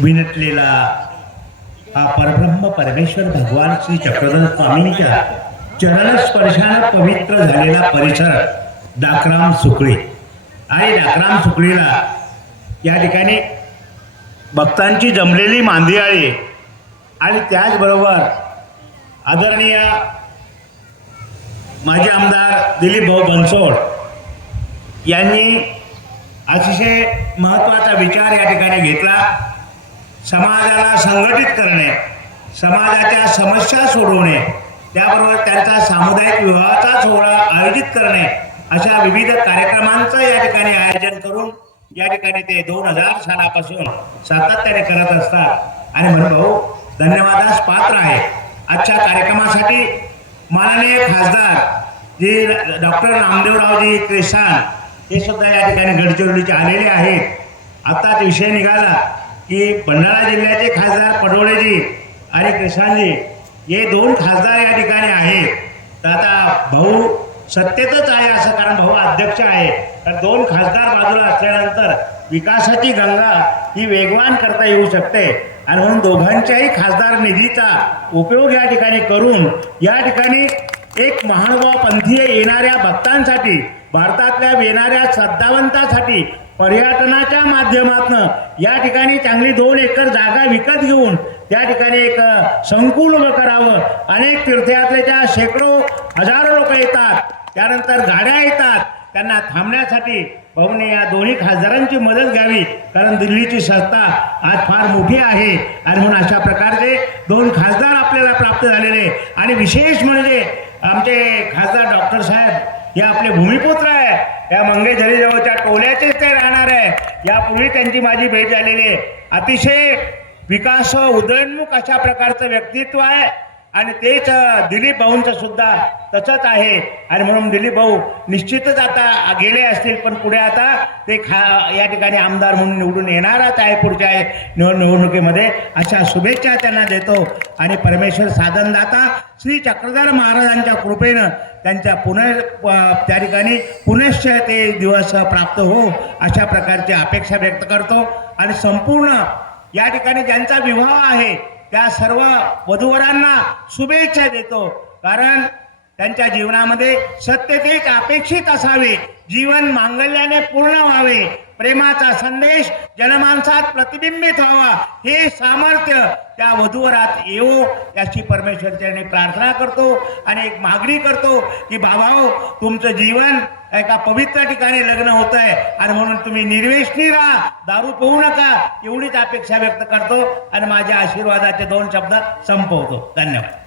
विनटलेला हा परब्रह्म परमेश्वर भगवान श्री चक्रधर स्वामींच्या चरणस्पर्शानं पवित्र झालेला परिसर डाकराम सुकळी. आणि डाकराम सुकळीला. या ठिकाणी भक्तांची जमलेली मांदियाळी आणि त्याचबरोबर आदरणीय माजी आमदार दिलीप भाऊ बनसोड यांनी अतिशय महत्त्वाचा विचार या ठिकाणी घेतला. समाजाला संघटित करणे समाजाच्या समस्या सोडवणे त्याबरोबर त्यांचा सामुदायिक विवाहाचा सोहळा आयोजित करणे अशा विविध कार्यक्रमांचं या ठिकाणी आयोजन करून या ठिकाणी ते दोन हजार सालापासून सातत्याने करत असतात. आणि म्हणून भाऊ धन्यवादास पात्र आहे. आजच्या कार्यक्रमासाठी माननीय खासदार जे डॉक्टर नामदेवरावजी क्रिसान हे सुद्धा या ठिकाणी गडचिरोलीचे आलेले आहेत. आताच विषय निघाला. की भंडारा जिल्ह्याचे खासदार पडोळेजी आणि कृष्णाजी हे दोन खासदार या ठिकाणी आहेत. तर आता भाऊ सत्तेतच आहे असं कारण भाऊ अध्यक्ष आहे. तर दोन खासदार बाजूला असल्यानंतर विकासाची गंगा ही वेगवान करता येऊ शकते. आणि म्हणून दोघांच्याही खासदार निधीचा उपयोग या ठिकाणी करून या ठिकाणी एक महानुभाव पंथीय येणाऱ्या भक्तांसाठी भारतातल्या येणाऱ्या श्रद्धावंतासाठी पर्यटनाच्या माध्यमातून या ठिकाणी चांगली दोन एकर जागा विकत घेऊन त्या ठिकाणी एक संकुल उभं करावं. अनेक तीर्थयात्रेच्या शेकडो हजारो लोक येतात. त्यानंतर गाड्या येतात. त्यांना थांबण्यासाठी भाऊने या दोन्ही खासदारांची मदत घ्यावी कारण दिल्लीची संस्था आज फार मोठी आहे. आणि म्हणून अशा प्रकारचे दोन खासदार आपल्याला प्राप्त झालेले आणि विशेष म्हणजे आमचे खासदार डॉक्टर साहेब हे आपले भूमिपुत्र आहे. या मंगेझरी जवळच्या टोल्याचेच ते राहणार आहे. यापूर्वी त्यांची माझी भेट झालेली आहे. अतिशय विकास उदयोन्मुख अशा प्रकारचं व्यक्तित्व आहे. आणि तेच दिलीप भाऊंचं सुद्धा तसंच आहे. आणि म्हणून दिलीप भाऊ निश्चितच आता गेले असतील पण पुढे आता ते खा या ठिकाणी आमदार म्हणून निवडून येणारच आहे पुढच्या निवडणुकीमध्ये. अशा शुभेच्छा त्यांना देतो. आणि परमेश्वर साधनदाता श्री चक्रधर महाराजांच्या कृपेनं त्यांच्या पुनः त्या ठिकाणी पुनश्च ते दिवस प्राप्त हो अशा प्रकारची अपेक्षा व्यक्त करतो. आणि संपूर्ण या ठिकाणी ज्यांचा विवाह आहे त्या सर्व वधूवरांना शुभेच्छा देतो. कारण त्यांच्या जीवनामध्ये सत्य तेच अपेक्षित असावे. जीवन मांगल्याने पूर्ण व्हावे. प्रेमाचा संदेश जनमानसात प्रतिबिंबित व्हावा. हे सामर्थ्य त्या वधूवरात येवो याची परमेश्वरच्याने प्रार्थना करतो आणि एक मागणी करतो की बाबाओ तुमचं जीवन एका पवित्र ठिकाणी लग्न होत आहे आणि म्हणून तुम्ही निर्वेशनी राहा दारू पोहू नका. एवढीच अपेक्षा व्यक्त करतो आणि माझ्या आशीर्वादाचे दोन शब्द संपवतो. धन्यवाद.